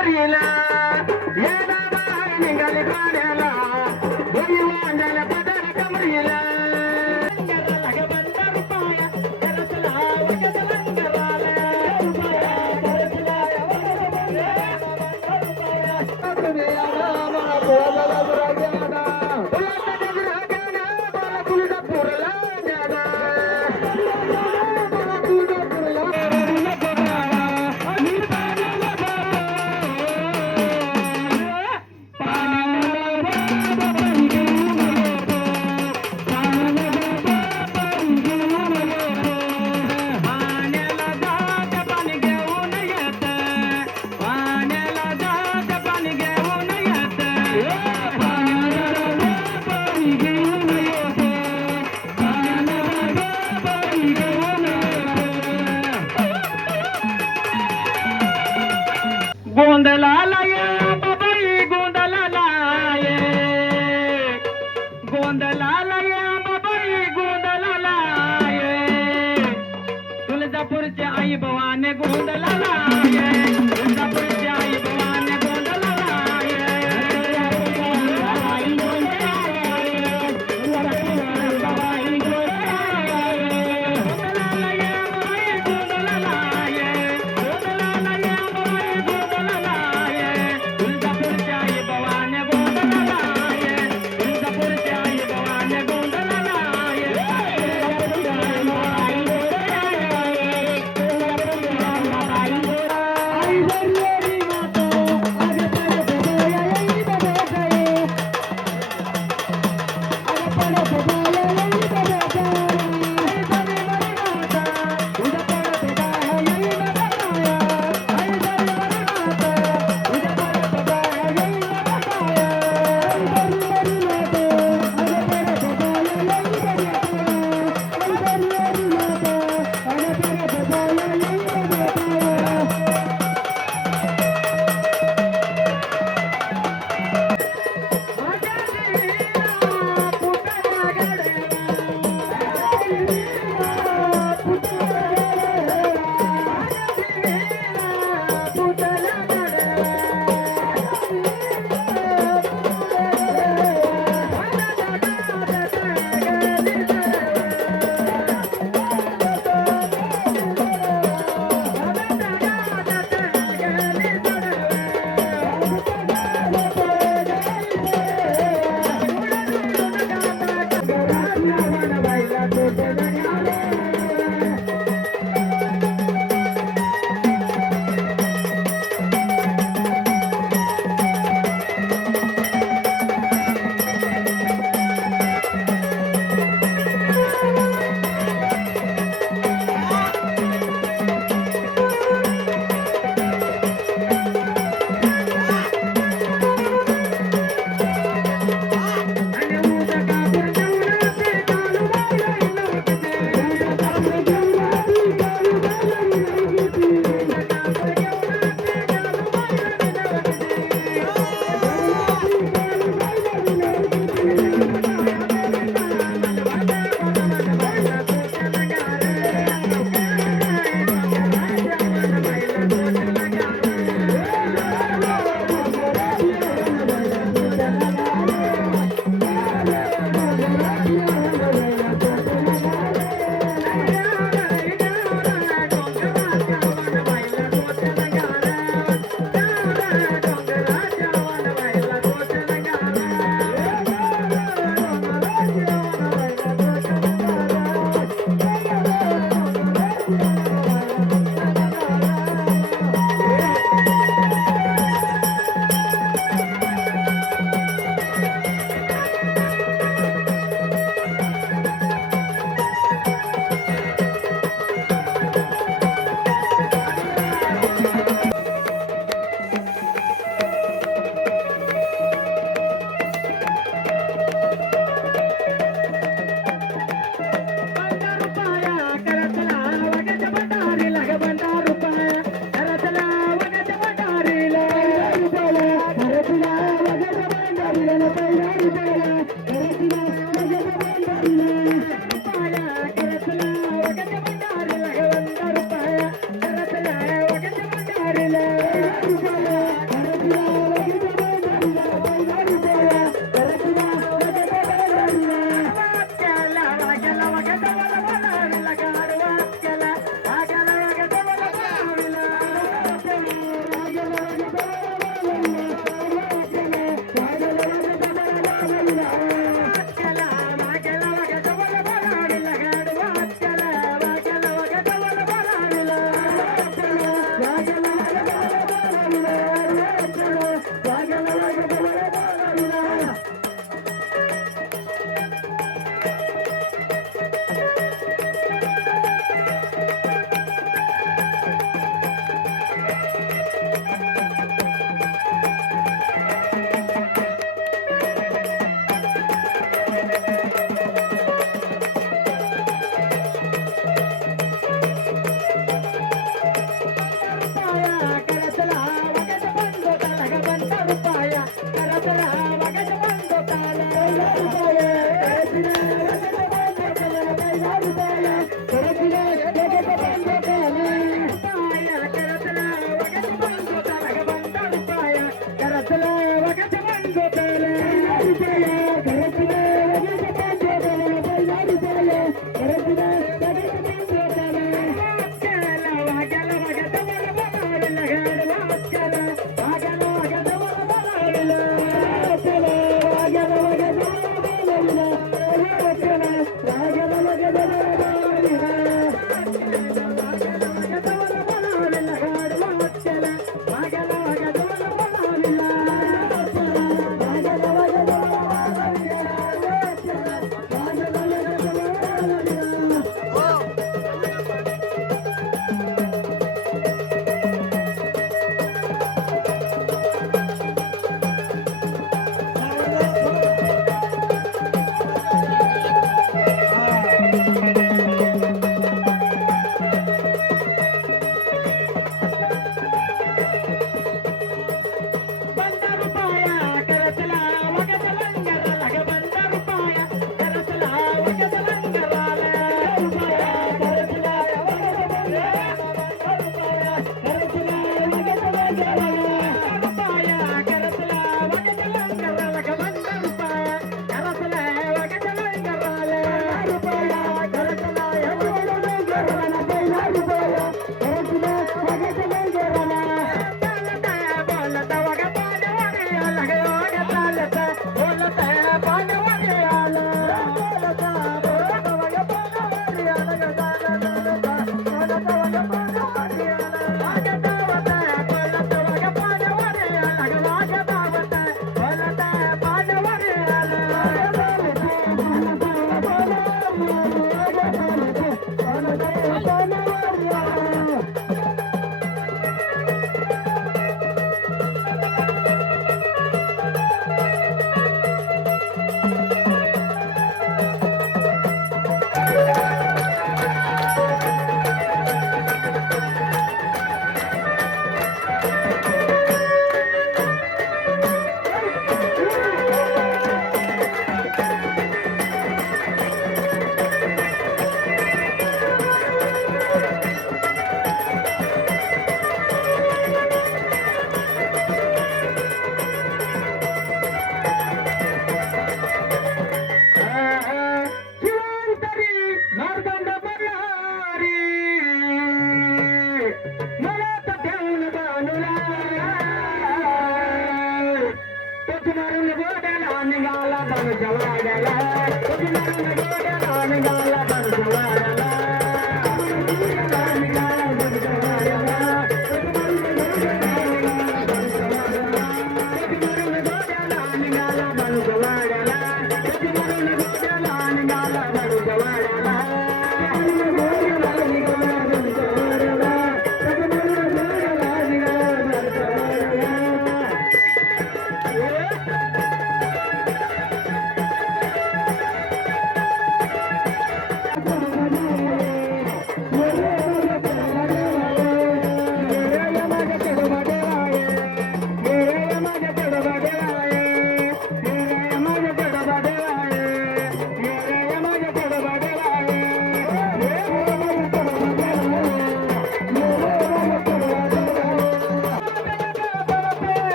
कमरीला येणा बाहेर निघाले पाण्याला